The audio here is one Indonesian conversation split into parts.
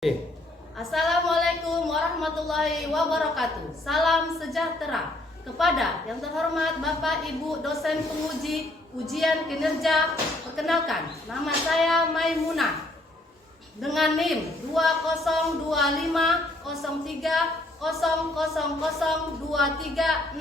Assalamualaikum warahmatullahi wabarakatuh. Salam sejahtera kepada yang terhormat Bapak Ibu dosen penguji ujian kinerja. Perkenalkan, nama saya Maimunah dengan NIM 2025030000236.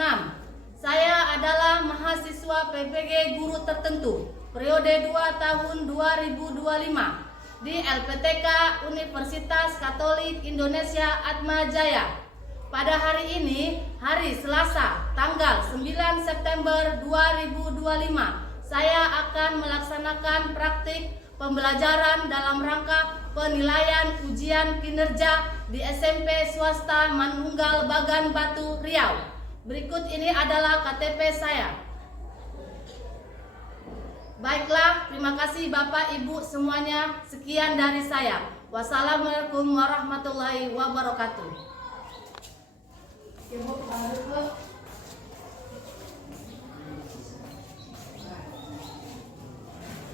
Saya adalah mahasiswa PPG guru tertentu periode 2 tahun 2025 di LPTK Universitas Katolik Indonesia Atmajaya. Pada hari ini, hari Selasa, tanggal 9 September 2025, saya akan melaksanakan praktik pembelajaran dalam rangka penilaian ujian kinerja di SMP swasta Manunggal Bagan Batu, Riau. Berikut ini adalah KTP saya. Baiklah, terima kasih Bapak Ibu semuanya. Sekian dari saya. Wassalamualaikum warahmatullahi wabarakatuh.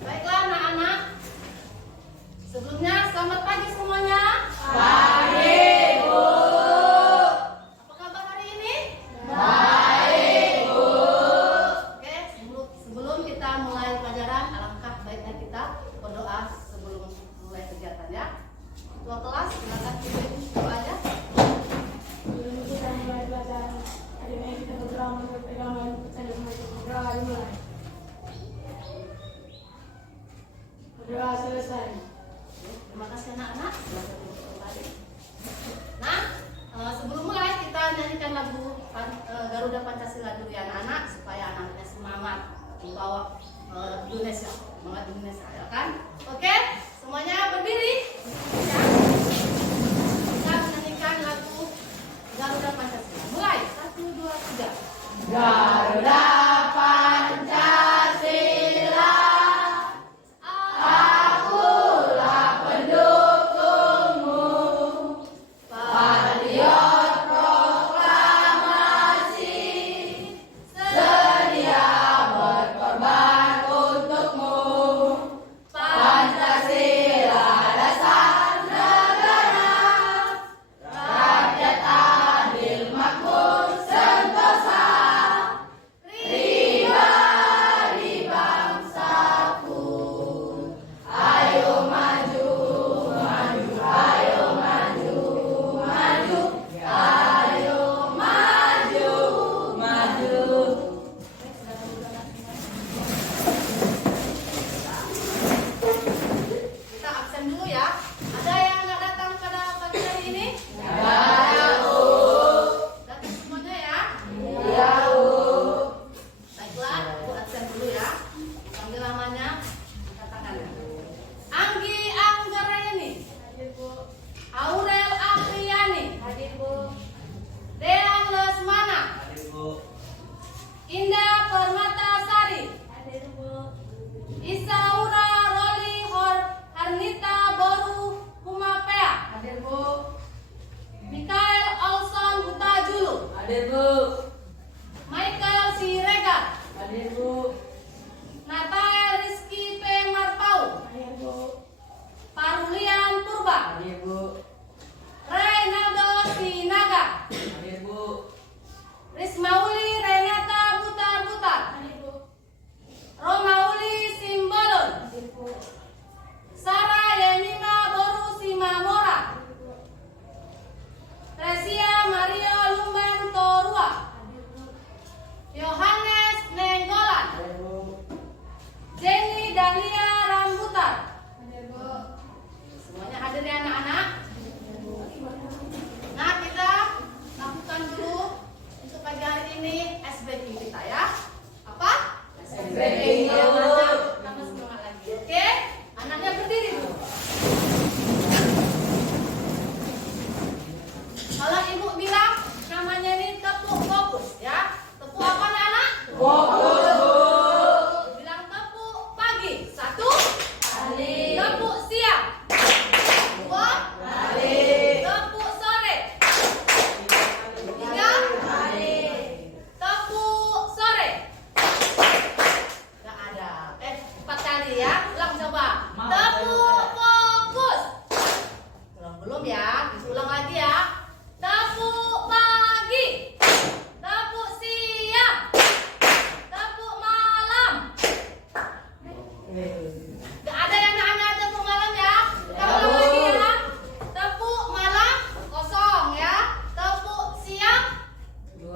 Baiklah anak-anak, sebelumnya selamat pagi semuanya. Pagi, Bu. Apa kabar hari ini? Baik, Bu. Oke, sebelum kita mulai pelajaran, alangkah baiknya kita berdoa sebelum mulai kegiatan ya. Ketua kelas, silakan pimpin doanya. Sebelum kita mulai pelajaran, hari ini kita berdoa menurut pegangan percaya berdoa dimulai. Berdoa selesai. Terima kasih anak-anak. Silakan duduk kembali. Nah, sebelum mulai kita nyanyikan lagu Garuda Pancasila dulu ya anak-anak, supaya anak-anaknya semangat membawa Indonesia, semangat Indonesia, ya kan? Oke, semuanya berdiri. Ya. Kita menyanyikan lagu Garuda Pancasila. Mulai, 1, 2, 3. Garuda Pancasila, akulah pendukungmu, patriot proklamasi, sedia berkorban untukmu. Pancasila dasar negara, rakyat adil makmur sentosa, pribadi bangsaku. Ayo maju, maju, ayo maju, maju, ayo maju, maju. Kita absen dulu ya. Ada yang nggak datang pada pagi hari ini? Ya, Bu. Datang semuanya ya. Ya, Bu. Baiklah, Bu absen dulu ya. Panggil namanya, angkat tangannya. Anggi Anggraini, Hadir, Bu. Aurel Apriani, Hadir, Bu. Deang Lesmana, Hadir, Bu. Indah Permatasari, Hadir, Bu. Isaura Roli Harnita Boru Humapea, Hadir, Bu. Mikael Olson Hutajulu, Hadir, Bu. Michael Siregar, Hadir, Bu. Natael Rizky P. Marpau, Hadir, Bu. Parulian Purba, Hadir, Bu. Reynaldo Sinaga, Hadir, Bu. Rismauli Renata Butar-Butar, Hadir, Bu. Romauli Simbolon, Hadir, Bu. Sarah Yemima Boru Simamora, Resia Mario Lumban Torua, Hadir, Bu. Yohanes Nenggolan, Hadir, Bu. Jenny Dahlia Rambutan. Hadir, Bu. Semuanya hadir ya anak-anak. Nah, kita lakukan dulu untuk pagi hari ini SBQ kita ya. Apa? SBQ. Tambah semangat lagi. Oke? Anaknya berdiri dulu. ya. Ulang lagi ya. Tepuk pagi, tepuk siang, tepuk malam. Gak ada yang nanya tepuk malam ya. Kita ulang lagi ya. Tepuk malam kosong ya. Tepuk siang 2.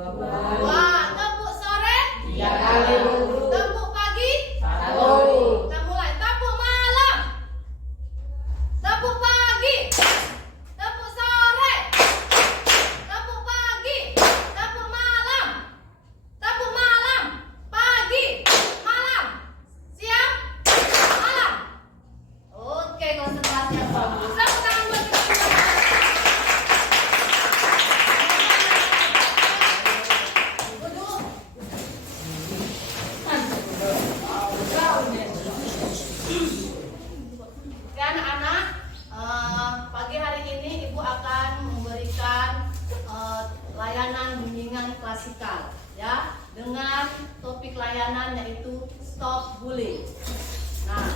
Tepuk sore 3 kali. Tepuk pagi 1. Kita mulai. Tepuk malam, tepuk pagi, tepuk sore, tepuk pagi, tepuk malam, pagi, malam, siang, malam. Oke, konsentrasi yang bagus. Tepuk tangan buat kita. Duduk. Oke anak-anak, pagi hari ini Ibu akan memberikan layanan bimbingan klasikal ya, dengan topik layanan yaitu stop bullying. Nah,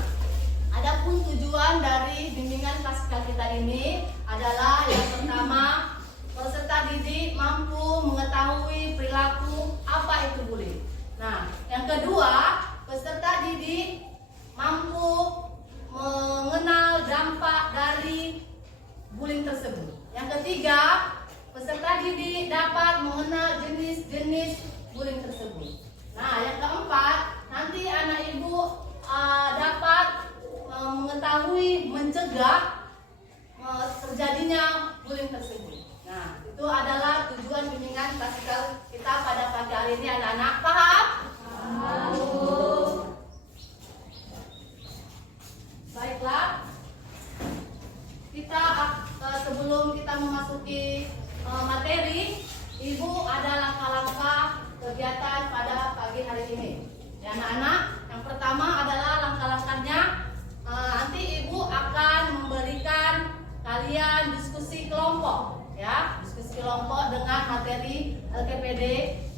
adapun tujuan dari bimbingan klasikal kita ini adalah yang pertama, peserta didik mampu mengetahui perilaku apa itu bullying. Nah, yang kedua, peserta didik mampu mengenal dampak dari bullying tersebut. Yang ketiga, peserta didik dapat mengenal jenis-jenis bullying tersebut. Nah, yang keempat, nanti anak ibu dapat mengetahui, mencegah terjadinya bullying tersebut. Nah, itu adalah tujuan bimbingan klasikal kita pada pagi hari ini, anak-anak. Paham? Baiklah, kita sebelum kita memasuki materi, Ibu ada langkah-langkah kegiatan pada pagi hari ini. Ya anak-anak, yang pertama adalah langkah-langkahnya. Nanti Ibu akan memberikan kalian diskusi kelompok, ya, diskusi kelompok dengan materi LKPD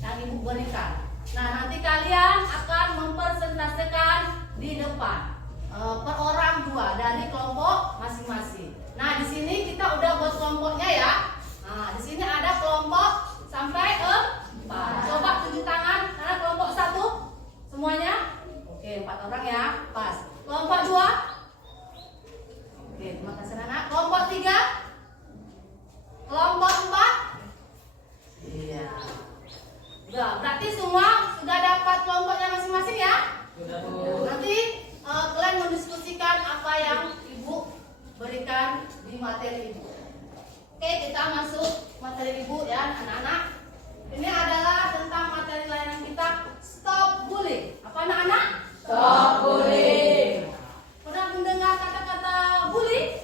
yang Ibu berikan. Nah, nanti kalian akan mempresentasikan di depan. Per orang 2 dari kelompok masing-masing. Nah, di sini kita udah buat kelompoknya ya. Nah, di sini ada kelompok sampai 4. Coba tunjuk tangan, karena kelompok 1 semuanya. Oke, 4 orang ya, pas. Kelompok 2. Oke, terima kasih anak. Kelompok 3. Kelompok 4. Iya. Udah, berarti semua sudah dapat kelompoknya masing-masing ya? Nanti kalian mendiskusikan apa yang Ibu berikan di materi Ibu. Oke, kita masuk materi Ibu ya, anak-anak. Ini adalah tentang materi layanan kita, stop bullying. Apa anak-anak? Stop bullying. Pernah mendengar kata-kata bullying?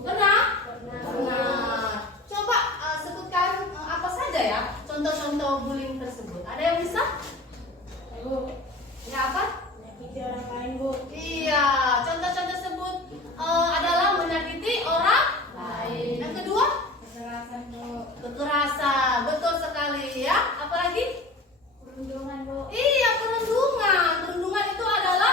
Pernah? Pernah. Coba sebutkan apa saja ya contoh-contoh bullying tersebut. Ada yang bisa? Bu, Ya apa? menyakiti orang lain, Bu. Iya, contoh-contoh tersebut adalah menyakiti orang lain. Yang kedua, Kekerasan, Bu. kekerasan. Betul sekali ya. Apalagi? Perundungan, Bu. Iya, perundungan. Perundungan itu adalah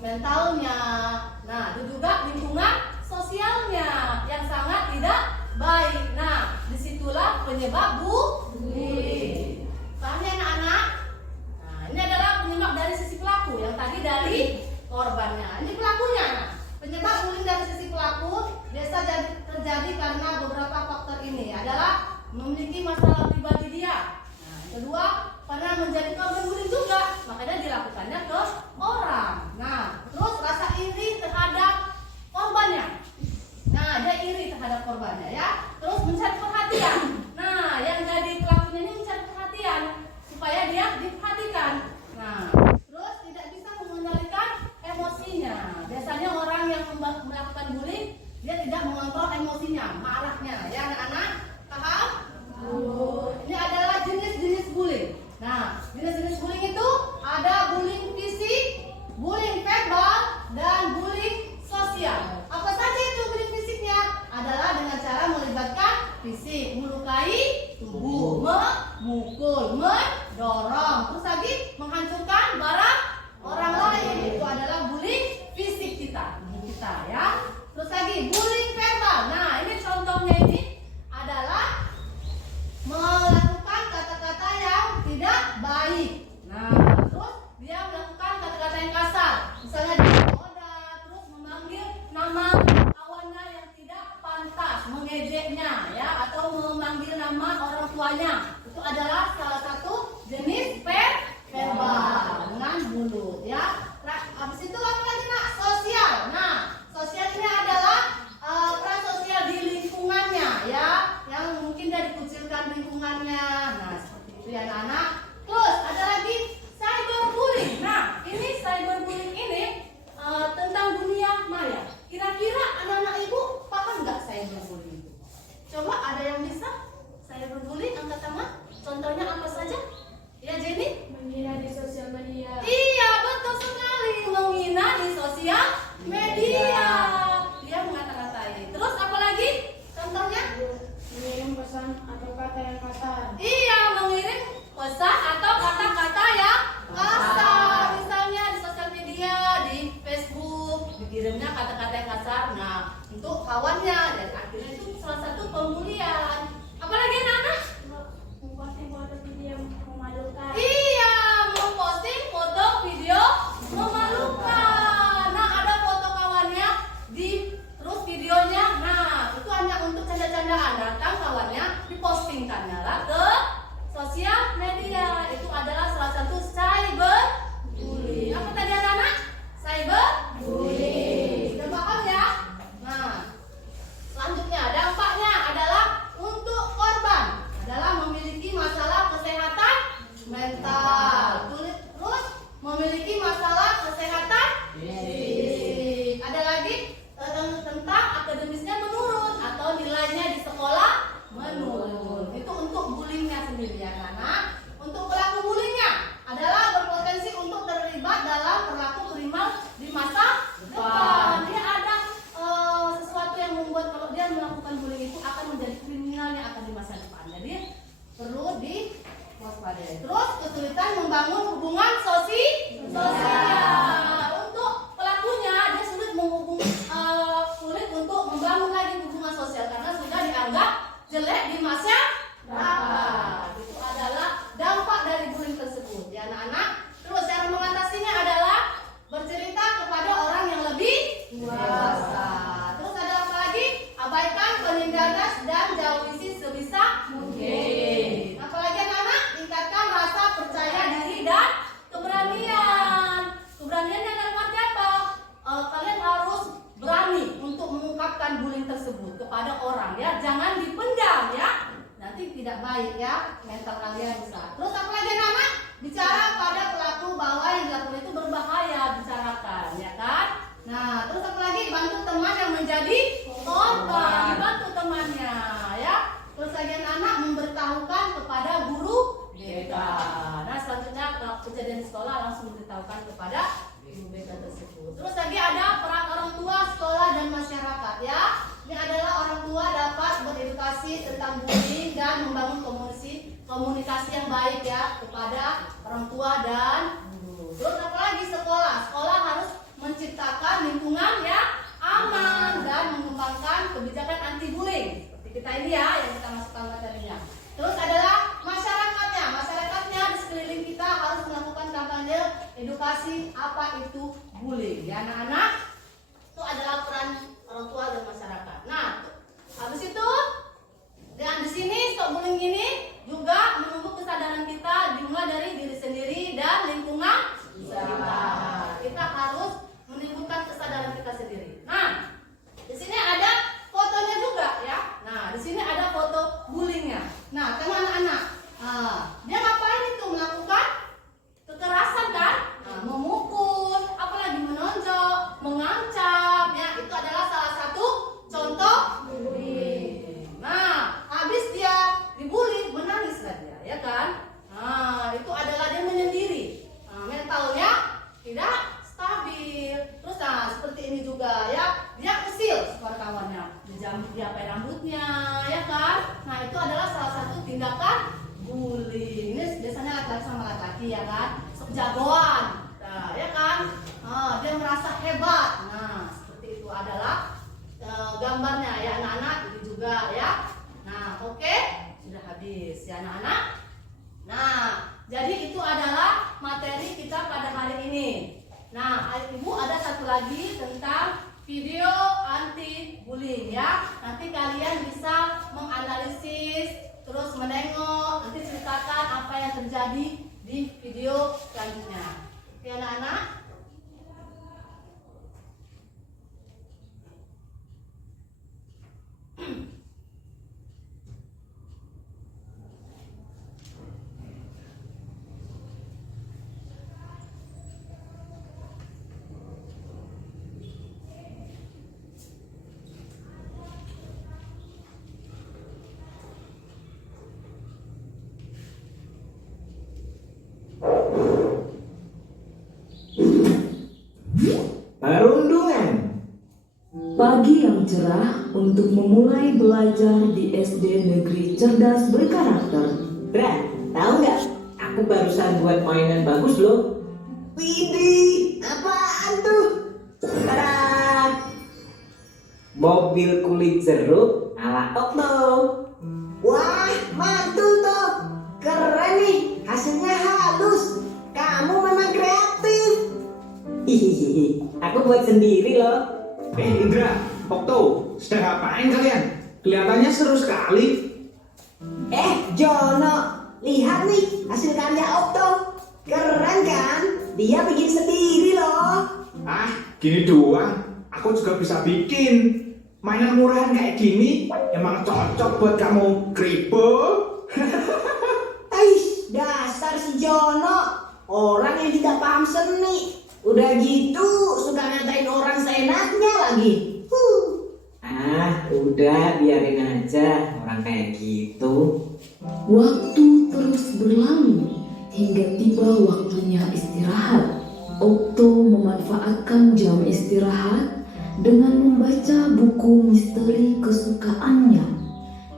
mentalnya. Nah, itu juga lingkungan sosialnya yang sangat tidak baik. Nah, disitulah penyebab bullying. Paham ya anak-anak? Nah, ini adalah penyebab dari sisi pelaku. Yang tadi dari korbannya. Ini pelakunya. Nah, penyebab bullying dari sisi pelaku biasa terjadi karena beberapa faktor ini adalah memiliki masalah pribadi dia. Nah, yang kedua, karena menjadi korban bullying juga, makanya dilakukannya ke orang. Nah, terus rasa iri terhadap korbannya. Nah, dia iri terhadap korbannya ya. Terus mencari perhatian. Nah, yang jadi pelakunya ini mencari perhatian supaya dia diperhatikan. Nah, terus tidak bisa mengendalikan emosinya. Biasanya orang yang melakukan bullying dia tidak mengontrol emosinya, marahnya. Ya anak-anak, paham? Ini adalah jenis-jenis bullying. Nah, jenis-jenis bullying itu ada bullying fisik, bullying verbal, dan bullying sosial. Apa saja itu bullying fisiknya? Adalah dengan cara melibatkan fisik, melukai tubuh, memukul, mendorong, terus lagi menghancurkan barang orang lain. Itu adalah bullying fisik kita ya. Terus lagi bullying verbal. Nah, ini contohnya ini adalah melakukan kata-kata yang tidak baik. Nah, terus dia melakukan kata-kata yang kasar. Misalnya dia menggoda, terus memanggil nama kawannya yang tidak pantas, mengejeknya ya, atau memanggil nama orang tuanya. Itu adalah salah satu jenis verbal dengan mulut ya. Nah, habis itu apa lagi nak? Sosial. Nah, sosial ini adalah peran sosial di lingkungannya ya, yang mungkin dia dikucilkan lingkungannya. Nah, seperti itu ya anak-anak. Terus ada lagi cyberbullying. Nah, ini cyberbullying ini tentang dunia maya. Kira-kira anak-anak ibu paham nggak cyberbullying itu? Coba ada yang bisa cyberbullying angkat tangan? Contohnya apa saja? Ya Jenny? Menghina di sosial media. Iya, betul sekali. Menghina di sosial media. Dia mengata-katai. Terus apa lagi? Contohnya? Mengirim pesan atau kata yang kasar. Iya, mengirim pesan atau kata-kata yang kasar. Misalnya di sosial media, di Facebook, dikirimnya kata-kata yang kasar. Nah, untuk kawannya, dan akhirnya itu salah satu pembulian. Apalagi anak-anak? Memposting foto video memalukan. Iya, memposting foto video memalukan. Nah, ada foto kawannya terus videonya. Nah, itu hanya untuk canda-candaan. Datang kawannya, dipostingkannya lah ke sosial media. Itu adalah salah satu cyberbullying. Apa tadi anak-anak? Cyberbullying. Sudah paham ya? Nah, selanjutnya dampaknya adalah untuk korban adalah memiliki masalah kesehatan mental, terus memiliki masalah kesehatan fisik. Ada lagi tentang akademisnya menurun atau nilainya di sekolah menurun. Itu untuk bullyingnya sendiri ya anak. Untuk pelaku bullyingnya adalah berpotensi untuk terlibat dalam perilaku kriminal di masa depan. Dia ada sesuatu yang membuat kalau dia melakukan bullying itu akan menjadi kriminalnya akan di masa depan. Jadi perlu diwaspadai. Terus kesulitan membangun hubungan sosial. Untuk pelakunya dia sulit untuk membangun lagi hubungan sosial karena sudah dianggap jelek di masyarakat. Itu adalah dampak dari bullying tersebut ya anak-anak. Terus cara mengatasinya adalah bercerita kepada orang yang lebih dewasa. Terus ada apa lagi? Abaikan penindasan dan jauhi sebisa mungkin. Apalagi anak-anak, tingkatkan rasa percaya diri dan keberanian. Keberaniannya dalam arti apa? Kalian harus berani untuk mengungkapkan bullying tersebut kepada orang ya. Jangan dipendam ya. Nanti tidak baik ya, mental kalian bisa. Terus apa lagi anak-anak? Bicara pada pelaku bahwa yang dilakukan itu berbahaya, bicarakan ya kan? Nah, terus apa lagi? Bantu teman yang menjadi korban, dibantu temannya ya. Terus lagi anak-anak memberitahukan kepada guru BK. Nah, selanjutnya kalau kejadian di sekolah langsung memberitahukan kepada guru BK tersebut. Terus lagi ada peran orang tua, sekolah dan masyarakat ya. Ini adalah orang tua dapat beredukasi tentang bullying dan membangun komunikasi yang baik ya kepada orang tua dan guru. Terus apalagi sekolah harus anak-anak. Itu adalah peran orang tua dan masyarakat. Nah, habis itu dan di sini stop bullying ini juga menumbuh kesadaran kita dimulai dari diri sendiri dan lingkungan sekitar. Kita harus menimbulkan kesadaran kita sendiri. Nah, di sini ada fotonya juga ya. Nah, di sini ada foto bullyingnya. Nah, kalau anak-anak, dia ngapain itu melakukan kekerasan kan? Nah, memukul, apalagi menonjok, mengancam, ya itu adalah salah satu contoh bullying. Nah, habis dia dibully, menangislah dia, ya kan? Nah, itu adalah dia menyendiri. Nah, mentalnya tidak stabil. Terus nah seperti ini juga ya, dia usil kawan-kawannya, diapain rambutnya, ya kan? Nah, itu adalah salah satu tindakan bullying. Ini biasanya laki-laki sama laki-laki, ya kan? Jagoan, nah, ya kan? Dia merasa hebat. Nah, seperti itu adalah gambarnya ya anak-anak. Ini juga ya. Nah, oke, sudah habis ya anak-anak. Nah, jadi itu adalah materi kita pada hari ini. Nah, Ibu ada satu lagi tentang video anti bullying ya. Nanti kalian bisa menganalisis, terus menengok, nanti ceritakan apa yang terjadi di video selanjutnya. Oke anak-anak. Perundungan. Pagi yang cerah untuk memulai belajar di SD Negeri Cerdas Berkarakter. Bra, tahu nggak? Aku barusan buat mainan bagus loh. Widih, apaan tuh? Tada! Mobil kulit jeruk ala Okto. Wah, mantul tuh. Keren nih, hasilnya halus. Kamu memang kreatif. Hihihi, aku buat sendiri loh. Indra, Okto, sedang ngapain kalian? Kelihatannya seru sekali. Jono, lihat nih hasil karya Okto. Keren kan? Dia bikin sendiri loh. Ah, gini doang. Aku juga bisa bikin. Mainan murahan kayak gini emang cocok buat kamu, Kribo. Aish, dasar si Jono. Orang yang tidak paham seni. Udah gitu suka ngatain orang seenaknya lagi. Udah biarin aja orang kayak gitu. Waktu terus berlalu hingga tiba waktunya istirahat. Okto memanfaatkan jam istirahat dengan membaca buku misteri kesukaannya.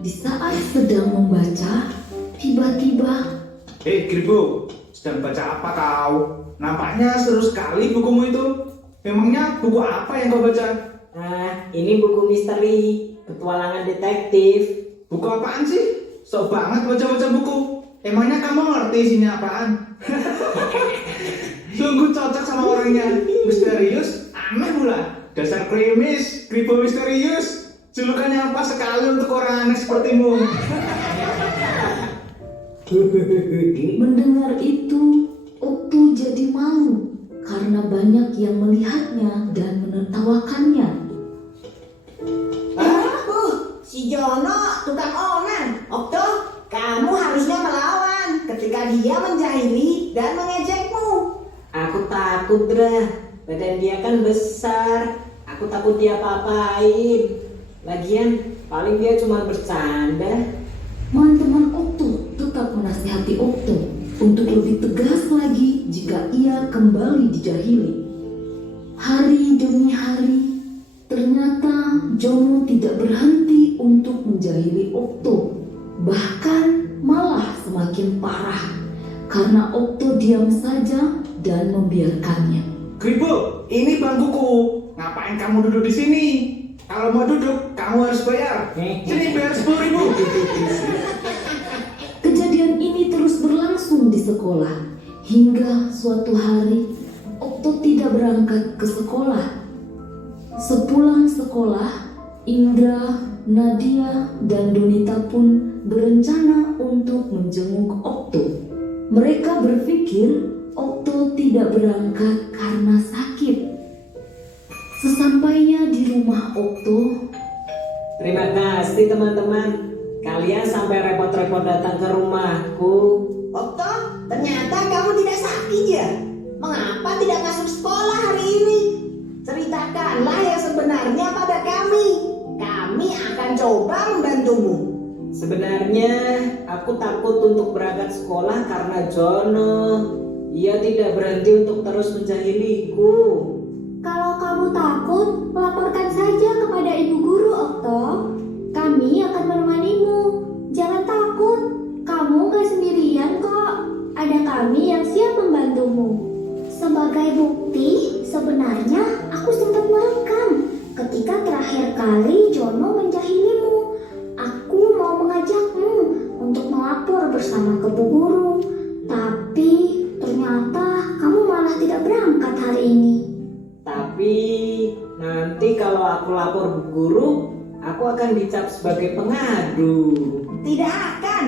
Di saat sedang membaca, tiba-tiba Kribo, sedang baca apa kau? Nampaknya seru sekali bukumu itu. Memangnya buku apa yang kau baca? Ini buku misteri, petualangan detektif. Buku apaan sih? Sok banget baca-baca buku. Emangnya kamu ngerti isinya apaan? Sungguh cocok sama orangnya. Misterius, aneh pula. Dasar krimis, Kribo misterius. Julukannya pas sekali untuk orang aneh sepertimu. mendengar itu, Okto jadi malu karena banyak yang melihatnya dan menertawakannya. Si Jono tukang onan. Okto, kamu harusnya melawan ketika dia menjahili dan mengejekmu. Aku takut, Dra. Badan dia kan besar. Aku takut dia apa-apain. Lagian paling dia cuma bercanda. Teman-teman Okto tetap menasihati Okto untuk lebih tegas lagi jika ia kembali dijahili. Hari demi hari, ternyata Jono tidak berhenti untuk menjahili Okto. Bahkan malah semakin parah karena Okto diam saja dan membiarkannya. Kribo, ini bangkuku. Ngapain kamu duduk di sini? Kalau mau duduk, kamu harus bayar. Sini bayar 10.000. Kejadian ini terus berlangsung di sekolah hingga suatu hari Okto tidak berangkat ke sekolah. Sepulang sekolah, Indra, Nadia, dan Donita pun berencana untuk menjenguk Okto. Mereka berpikir Okto tidak berangkat karena sakit. Sesampainya di rumah Okto, Terima kasih teman-teman. Kalian sampai repot-repot datang ke rumahku. Okto, ternyata kamu tidak sakit ya? Mengapa tidak masuk sekolah hari ini? Ceritakanlah yang sebenarnya pada kami. Kami akan coba membantumu. Sebenarnya aku takut untuk berangkat sekolah karena Jono. Ia tidak berhenti untuk terus menjahiliku. Kalau kamu takut, laporkan saja kepada ibu guru, Okto. Kami akan menemanimu. Jangan takut, kamu gak sendirian kok. Ada kami yang siap membantumu. Sebagai bukti, sebenarnya aku sempat merekam ketika terakhir kali Jono menjahilimu. Aku mau mengajakmu untuk melapor bersama ke Bu Guru. Tapi ternyata kamu malah tidak berangkat hari ini. Tapi nanti kalau aku lapor Bu Guru, aku akan dicap sebagai pengadu. Tidak akan.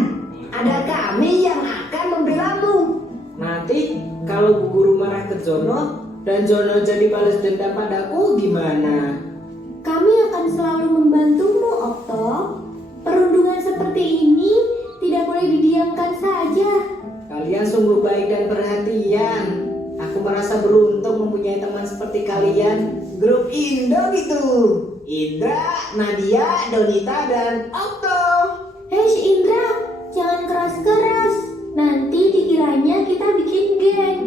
Ada kami yang akan membelamu. Nanti kalau Bu Guru marah ke Jono dan Jono jadi balas dendam padaku gimana? Kami akan selalu membantumu, Okto. Perundungan seperti ini tidak boleh didiamkan saja. Kalian sungguh baik dan perhatian. Aku merasa beruntung mempunyai teman seperti kalian. Grup Indo gitu. Indra, Nadia, Donita, dan Okto. Hei si Indra, jangan keras-keras. Nanti dikiranya kita bikin geng.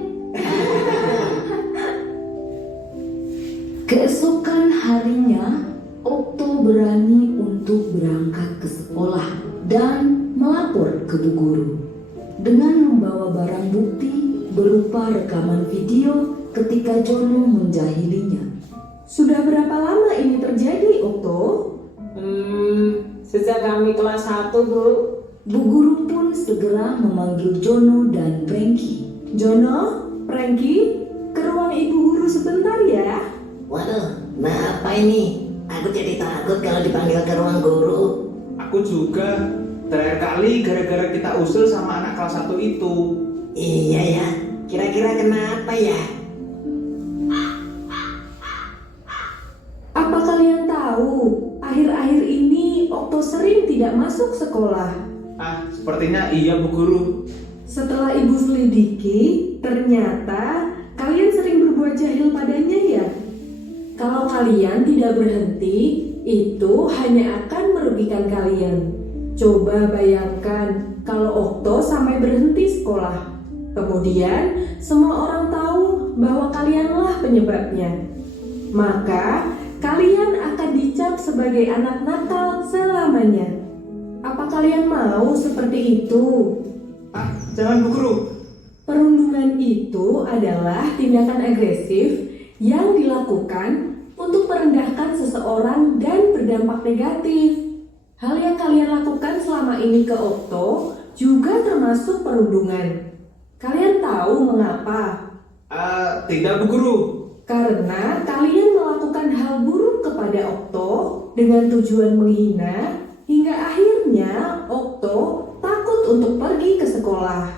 keesokan harinya Okto berani untuk berangkat ke sekolah dan melapor ke Bu Guru dengan membawa barang bukti berupa rekaman video ketika Jono menjahilinya. Sudah berapa lama ini terjadi, Okto? Sejak kami kelas 1, Bu. Bu Guru pun segera memanggil Jono dan Prengki. Jono, Prengki, ke ruang Ibu Guru sebentar ya. Waduh, apa ini? Aku jadi takut kalau dipanggil ke ruang guru. Aku juga. Terakhir kali gara-gara kita usul sama anak kelas 1 itu. Iya ya, kira-kira kenapa ya? Apa kalian tahu, akhir-akhir ini Okto sering tidak masuk sekolah. Sepertinya iya Bu Guru. Setelah Ibu selidiki, ternyata kalian sering berbuat jahil padanya ya. Kalau kalian tidak berhenti, itu hanya akan merugikan kalian. Coba bayangkan kalau Okto sampai berhenti sekolah. Kemudian semua orang tahu bahwa kalianlah penyebabnya. Maka kalian akan dicap sebagai anak nakal selamanya. Apa kalian mau seperti itu? Jangan Bu Guru. Perundungan itu adalah tindakan agresif yang dilakukan untuk merendahkan seseorang dan berdampak negatif. Hal yang kalian lakukan selama ini ke Okto juga termasuk perundungan. Kalian tahu mengapa? Tidak Bu Guru. Karena kalian melakukan hal buruk kepada Okto dengan tujuan menghina, hingga akhirnya Okto takut untuk pergi ke sekolah.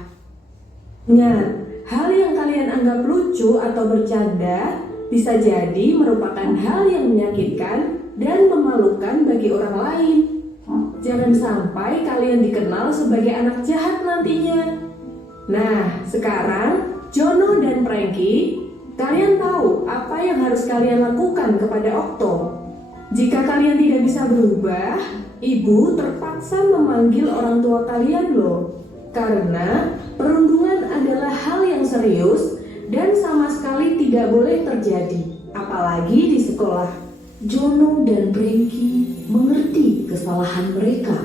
Ingat, hal yang kalian anggap lucu atau bercanda bisa jadi merupakan hal yang menyakitkan dan memalukan bagi orang lain. Jangan sampai kalian dikenal sebagai anak jahat nantinya. Nah, sekarang Jono dan Prengki, kalian tahu apa yang harus kalian lakukan kepada Okto. Jika kalian tidak bisa berubah, Ibu terpaksa memanggil orang tua kalian loh. Karena perundungan adalah hal yang serius dan sama sekali tidak boleh terjadi, apalagi di sekolah. Jono dan Prengki mengerti kesalahan mereka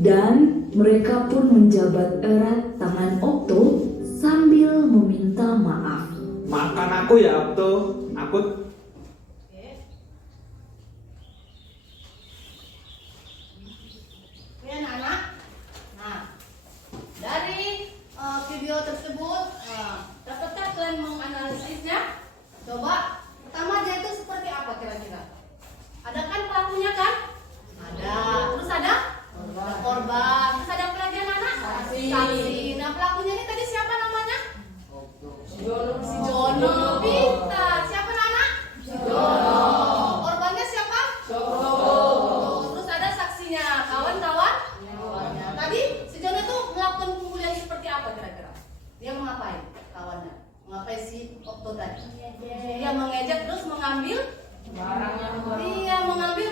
dan mereka pun menjabat erat tangan Okto sambil meminta maaf. Maafkan aku ya Okto. Aku Oke anak-anak. Nah, dari video tersebut dapatkah kalian menganalisisnya? kira-kira? Ada kan pelakunya kan? Ada. Terus ada? Korban. Terus ada apa lagi anak? Saksi. Nah pelakunya ini tadi siapa namanya? Si Jono. Pintar. Siapa anak? Jono. Korbannya siapa? Terus ada saksinya. Kawan-kawan? Tadi si Jono itu melakukan pembulian seperti apa kira-kira? Dia mengapain kawannya? Mengapain si Okto tadi? Dia mengejek terus mengambil barangnya. Iya, mengambil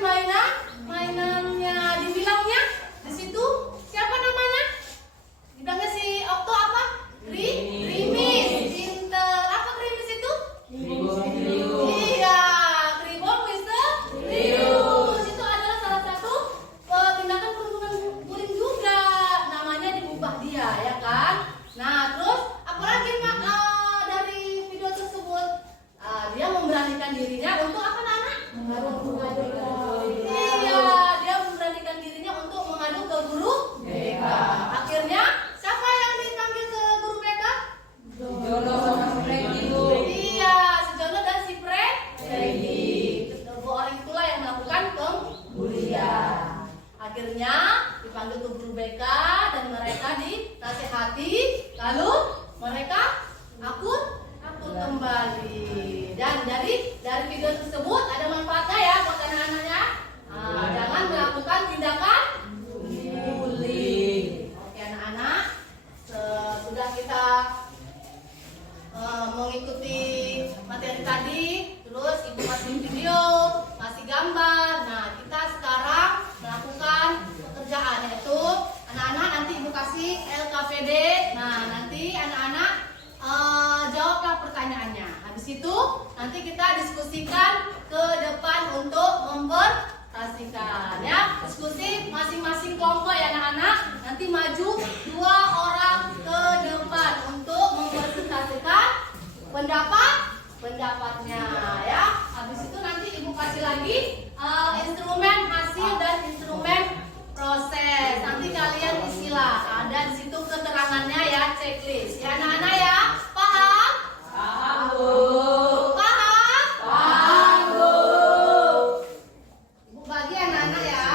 mainannya. Dibilangnya di situ siapa namanya? Dibilangnya si Okto apa? Krimis. Pinter. Apa krimis itu? Iya, kribon misterius. Itu adalah salah satu tindakan perundungan bullying juga. Namanya diubah dia, ya kan? Nah, terus apalagi dari video tersebut? Dia memberanikan dirinya untuk apa, Nana? Iya, dia memberanikan dirinya untuk mengadu ke guru BK. Akhirnya siapa yang dipanggil ke guru BK? Jono sama si Pregi. Iya, si Jono dan si Pregi. Dua orang itulah yang melakukan pembulian. Akhirnya dipanggil ke guru BK dan mereka dinasihati, lalu mereka akut kembali. Dan dari video tersebut ada manfaatnya ya buat anak-anaknya. Jangan melakukan tindakan bullying. Oke anak-anak, sudah kita mengikuti materi tadi, terus ibu kasih video, kasih gambar. Nah kita sekarang melakukan pekerjaan, yaitu anak-anak nanti ibu kasih LKPD. Nah nanti anak-anak jawablah pertanyaannya. Habis itu nanti kita diskusikan ke depan untuk mempresentasikan ya. Diskusi masing-masing kelompok ya anak-anak. Nanti maju 2 orang ke depan untuk mempresentasikan pendapatnya ya. Habis itu nanti ibu kasih lagi instrumen hasil dan instrumen proses. Nanti kalian isilah. Ada di situ keterangannya ya, checklist. Ya anak-anak ya. Paham? Paham, Bu. Paham? Paham, Bu. Ibu bagi anak-anak ya.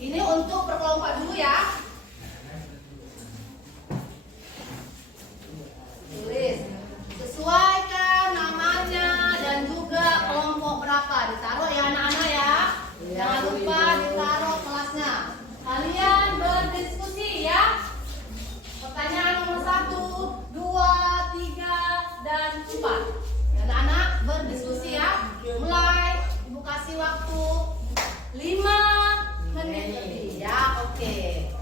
Ini untuk berkelompok dulu ya. Tulis. Sesuaikan namanya dan juga kelompok berapa. Ditaruh ya anak-anak ya. Jangan lupa ditaruh kelasnya. Kalian berdiskusi ya. Pertanyaan nomor 1, 2, 3, dan 4. Ya, anak-anak berdiskusi ya. Mulai ibu kasih waktu 5 menit lebih ya. Oke.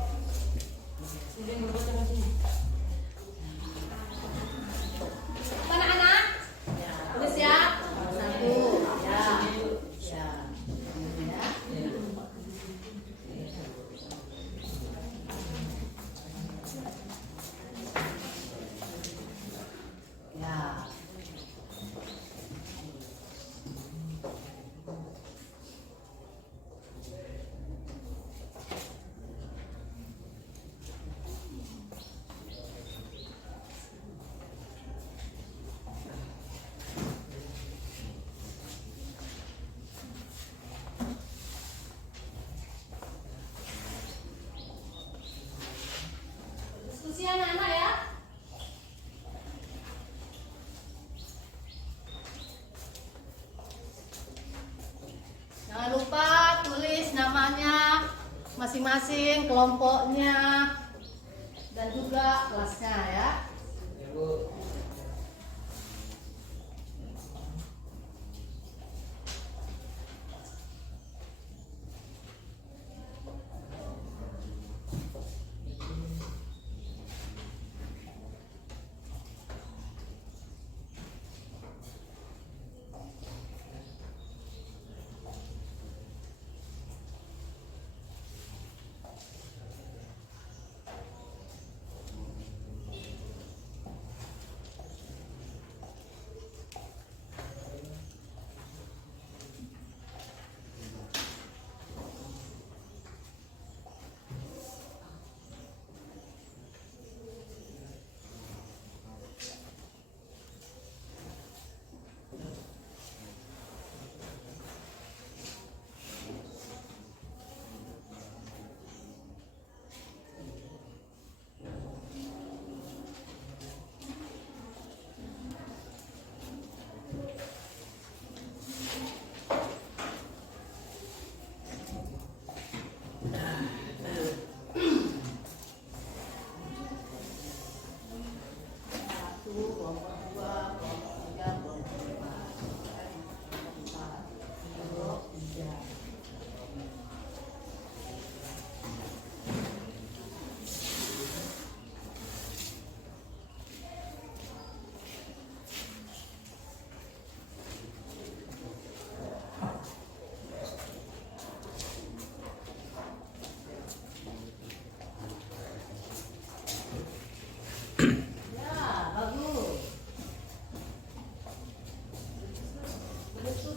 Anak-anak tulis ya. 1 ya. Ya. Diskusi anak-anak ya. Jangan lupa tulis namanya masing-masing, kelompoknya, dan juga kelasnya ya.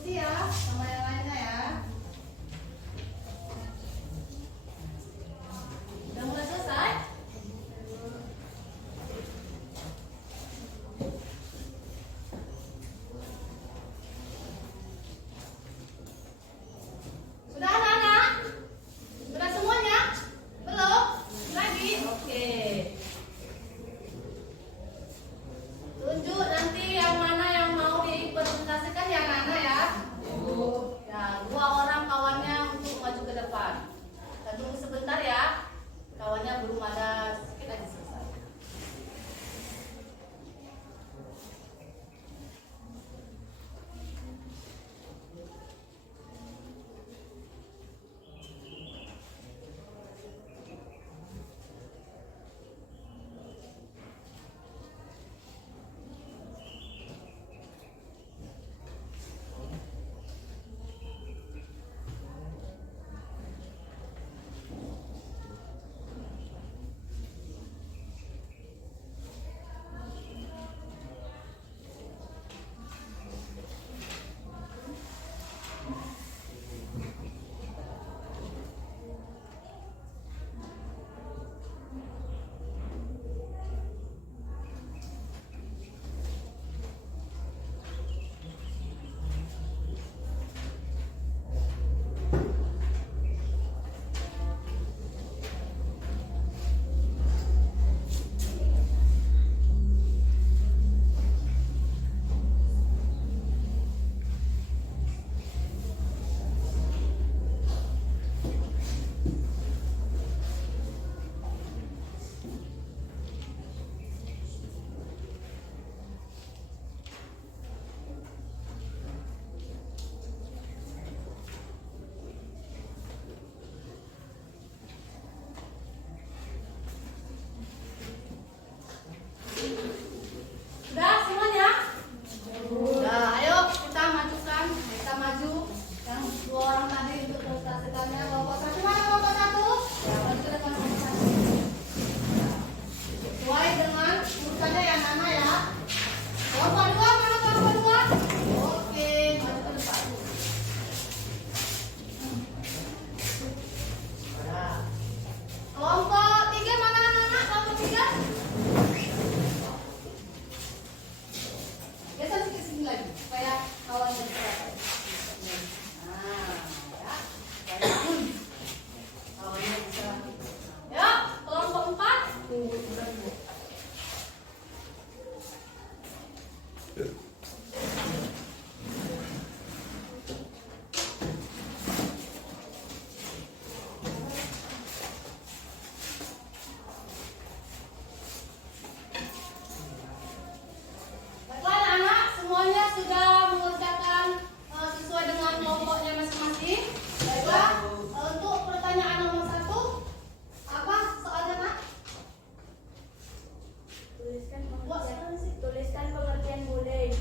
diskusi ya sama yang lainnya ya. Udah mulai selesai? Sudah anak-anak? Sudah semuanya? Belum? Lagi? Oke. Tunjuk nanti yang mana yang mau dipresentasikan ya anak-anak ya. Ya, 2 orang kawannya untuk maju ke depan. Kita tunggu sebentar ya. Kawannya belum ada, sedikit lagi selesai. Sudah semuanya? Sudah, ayo kita majukan. Kita maju. Yang 2 orang tadi untuk presentasikannya. Kelompok 1 mana kelompok 1? Ya, maju ke depan kelompok 1. Sesuai dengan urutannya ya anak-anak ya. Kelompok 2 mana kelompok 2? Oke, maju ke depan. Nah. Kelompok 3 mana anak-anak? Kelompok 3? Geser sedikit sini lagi supaya kawannya bisa. Nah, ya. Kawannya bisa. Ya, kelompok 4. Baiklah anak-anak, semuanya sudah mengerjakan sesuai dengan kelompoknya masing-masing. Baiklah, untuk pertanyaan nomor 1, apa soalnya Nak? Tuliskan pengertian bullying.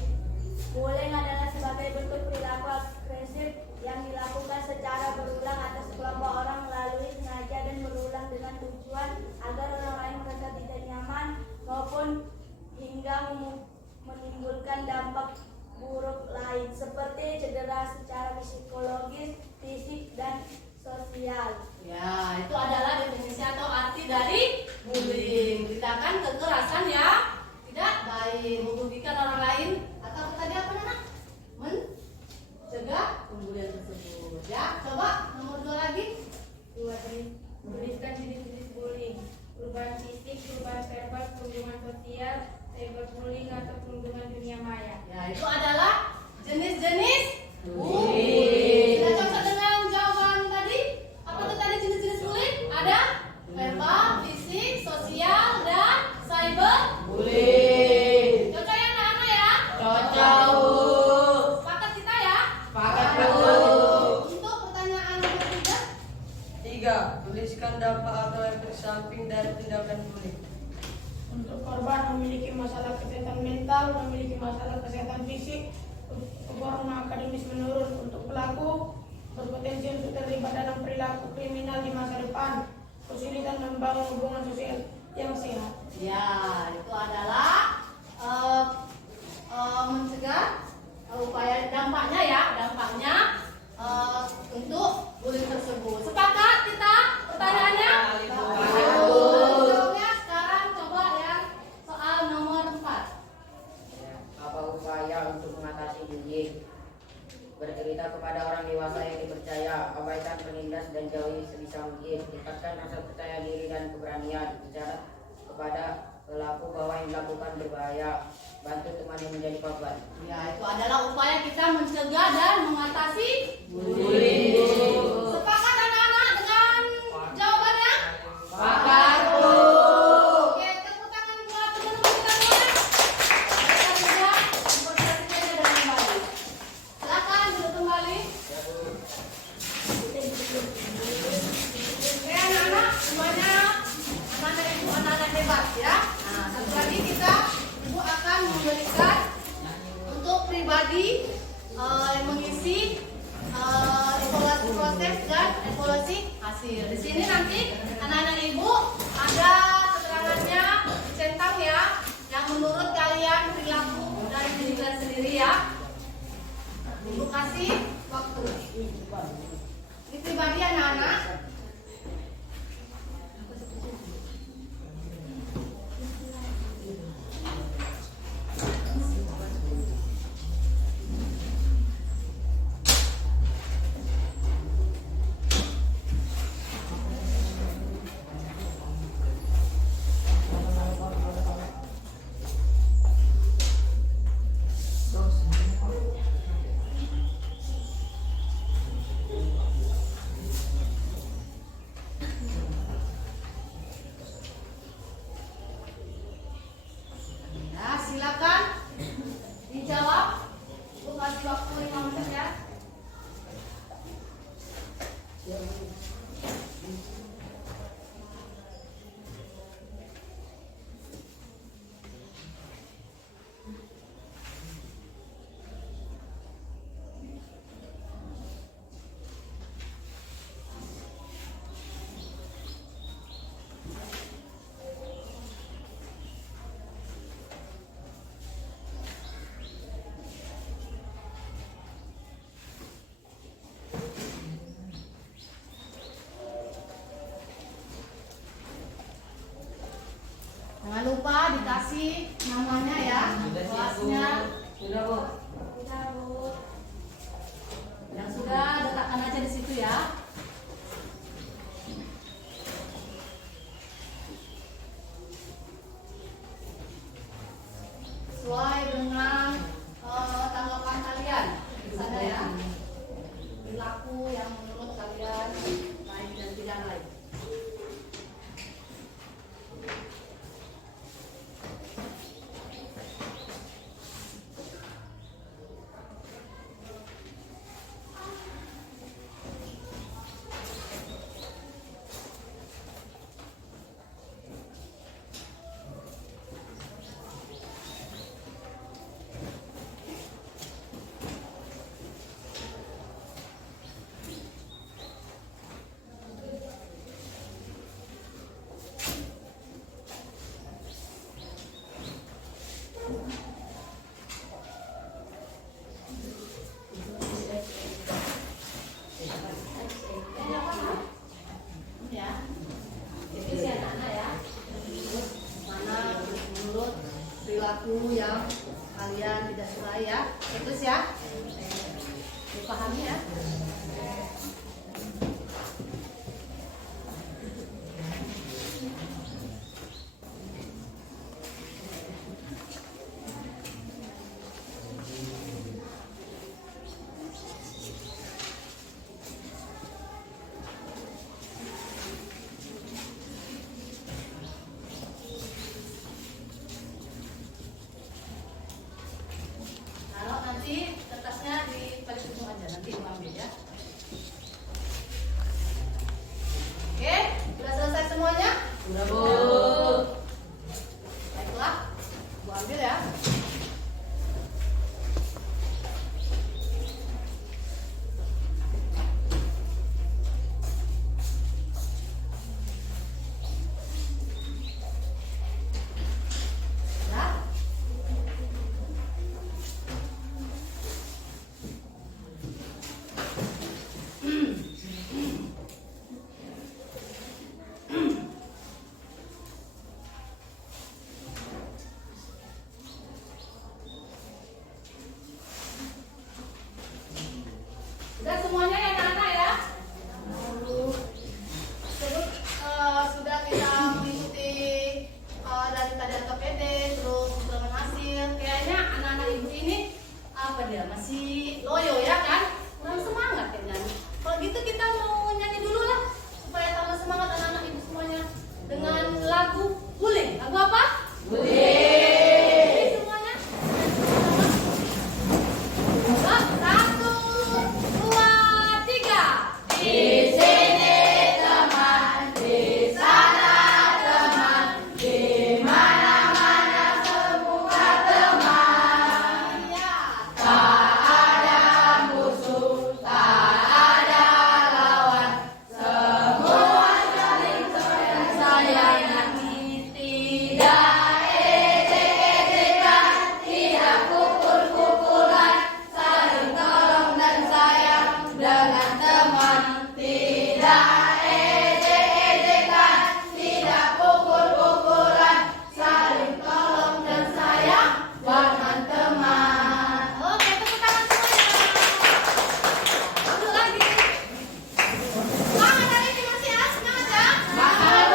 Bullying adalah sebagai bentuk perilaku agresif yang dilakukan secara berulang atas sekelompok orang melalui sengaja dan berulang dengan tujuan agar orang lain merasa tidak nyaman maupun hingga menimbulkan dampak buruk lain seperti cedera secara psikologis, fisik, dan sosial. Ya, itu adalah definisi atau arti dari bullying. Tindakan kekerasan ya tidak baik, merugikan orang lain atau tadi apa Nak? Mencegah pembulian tersebut. Ya, coba nomor 2 lagi. Tuliskan jenis-jenis bullying: perubahan fisik, perubahan verbal, perundungan sosial, cyberbullying atau perundungan dunia maya. Ya, itu adalah jenis-jenis bullying. Sudah cocok dengan jawaban tadi? Apa tuh tadi jenis-jenis bullying? Ada verbal, fisik, sosial, dan cyberbullying. Cocok ya anak-anak ya? Cocok. Sepakat kita ya? Sepakat. Untuk pertanyaan nomor 3. Tuliskan dampak atau efek samping dari tindakan bullying. Untuk korban memiliki masalah kesehatan mental, memiliki masalah kesehatan fisik, performa akademis menurun. Untuk pelaku berpotensi untuk terlibat dalam perilaku kriminal di masa depan, kesulitan membangun hubungan sosial yang sehat. Ya, itu adalah mencegah upaya dampaknya ya, untuk bullying tersebut. Sepakat kita pertanyaannya? Jawabnya sekarang coba yang soal nomor 4. Apa upaya untuk mengatasi bullying? Bercerita kepada orang dewasa yang dipercaya, abaikan penindas dan jauhi sebisa mungkin. Tingkatkan rasa percaya diri dan keberanian. Bicara kepada pelaku bahwa yang dilakukan berbahaya. Bantu teman yang menjadi korban. Ya, itu adalah upaya kita mencegah dan mengatasi bullying. Sepakat anak-anak dengan jawabannya? Sepakat, Bu. Oke, tepuk tangan buat teman-teman kita semua. Mereka sudah memperhatikannya dengan baik. Silakan duduk kembali. Oke, anak-anak semuanya, anak-anak ibu, anak-anak hebat ya. Nah, satu lagi ibu akan memberikan untuk pribadi yang mengisi evaluasi proses dan evaluasi hasil. Di sini nanti anak-anak ibu ada keterangannya centang ya, yang menurut kalian perilaku dari diri kalian sendiri ya. Ibu kasih waktu. Ini pribadi anak-anak. Ya, silakan dijawab. Ibu kasih waktu 5 menit ya. Jangan lupa dikasih namanya ya, kelasnya. Sudah, Bu. Sudah, Bu. Yang sudah letakkan aja di situ ya. Sesuai dengan tanggapan kalian di sana ya. Perilaku yang menurut kalian baik dan tidak baik. masih loyo ya kan? Kurang semangat ya nyanyi. Kalau gitu kita mau nyanyi dulu lah supaya tambah semangat anak-anak ibu semuanya dengan lagu Guling. Lagu apa? Guling. Semuanya. Coba 1, 2, 3. Di sini teman, di sana teman, di mana-mana semua teman. Tak ada musuh, tak ada lawan, semua saling tolong sayangi. Tidak ejek-ejekan, tidak pukul-pukulan, saling tolong dan sayang dengan teman. Tidak ejek-ejekan, tidak pukul-pukulan, saling tolong dan sayang dengan teman. Oke, tepuk tangan semuanya. Satu lagi. Semangat hari ini masih ya? Semangat ya? Semangat.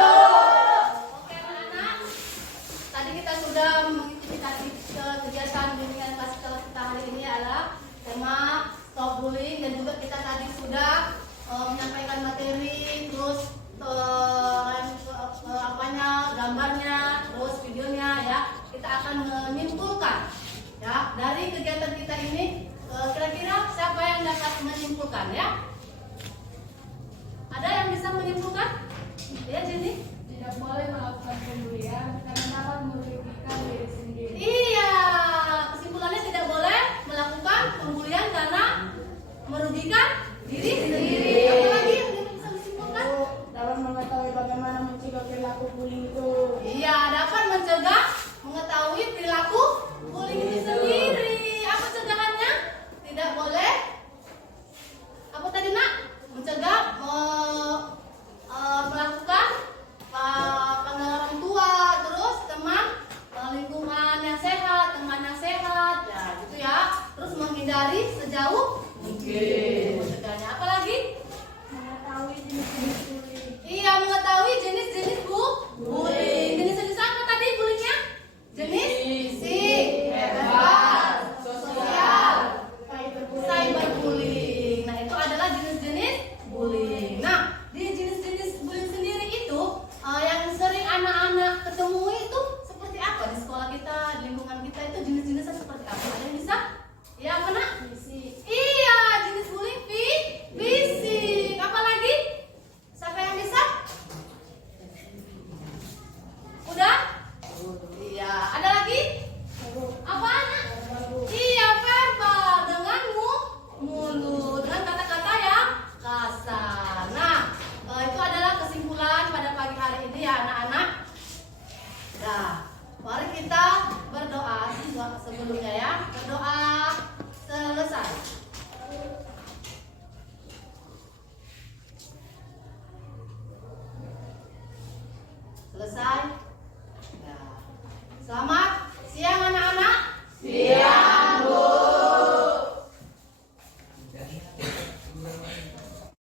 Oke anak-anak. Tadi kita sudah mengikuti tadi kegiatan bimbingan kelas kita hari ini adalah tema stop bullying, dan juga kita tadi sudah menyampaikan materi, terus gambarnya, terus videonya ya. Kita akan menyimpulkan ya dari kegiatan kita ini. Kira-kira siapa yang dapat menyimpulkan ya? Ada yang bisa menyimpulkan? Ya, Jenny? Tidak boleh melakukan pembulian karena dapat merugikan diri sendiri. Iya, kesimpulannya tidak boleh melakukan pembulian karena merugikan diri sendiri. Apa lagi yang bisa disimpulkan? Dapat mengetahui bagaimana mencegah perilaku bullying itu. Iya, dapat mencegah mengetahui perilaku bullying itu sendiri. Apa cegahannya? Tidak boleh. Apa tadi nak? Mencegah melakukan panggil orang tua, terus teman lingkungan yang sehat, teman yang sehat, ya gitu ya. Terus menghindari sejauh mungkin. Mencegahnya apa lagi? Mengetahui jenis-jenis bullying. Iya, mengetahui jenis-jenis bullying. Jenis-jenis apa tadi bullyingnya? Jenis fisik, verbal, sosial, cyberbullying. Nah, itu adalah jenis-jenis bullying. Nah, di jenis-jenis bullying sendiri itu yang sering anak-anak ketemui itu seperti apa di sekolah kita, di lingkungan kita itu jenis-jenisnya seperti apa? Ada yang bisa? Ya, apa nak? Fisik. Iya, jenis bullying fisik. Apa lagi? Siapa yang bisa? Udah? Iya. Ada lagi? Apa anak? Iya, verbal dengan mulut, dengan kata-kata yang kasar. Nah, itu adalah kesimpulan pada pagi hari ini ya anak-anak. Nah, mari kita berdoa sebelumnya ya. Berdoa selesai.